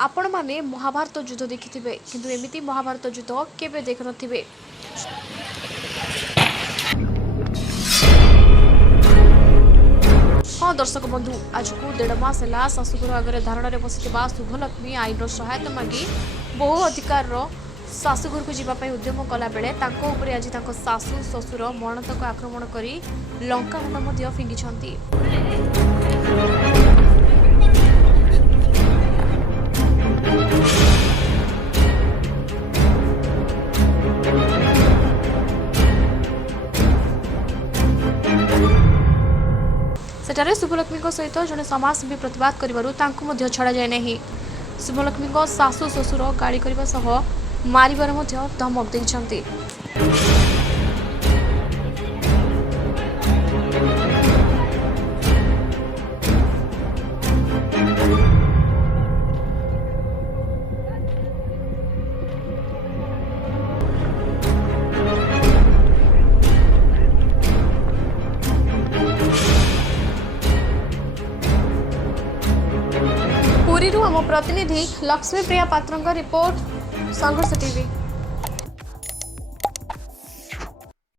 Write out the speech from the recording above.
आपण माने महाभारत युद्ध देखिथिबे किंतु एमिति महाभारत युद्ध केबे देख नथिबे। हाँ दर्शक बंधु आज को 1.5 मास है शाशुघर आगे धारण में बसी शुभलक्ष्मी आईन सहायता मागी बहु अधिकार शाशुघर को जीवाई उद्यम कला बेले आज शाशु शशुर मरणतक आक्रमण कर लंका फिंगी। सेठारे शुभलक्ष्मी सहित जड़े समाजसेवी प्रतिवाद कर छड़ा जाए नहीं। शुभलक्ष्मी शाशु शशुर गाड़ी करने सह मारिबार धमक देइछंती। पुरी आम प्रतिनिधि लक्ष्मी प्रिया पात्र रिपोर्ट संघर्ष टीवी।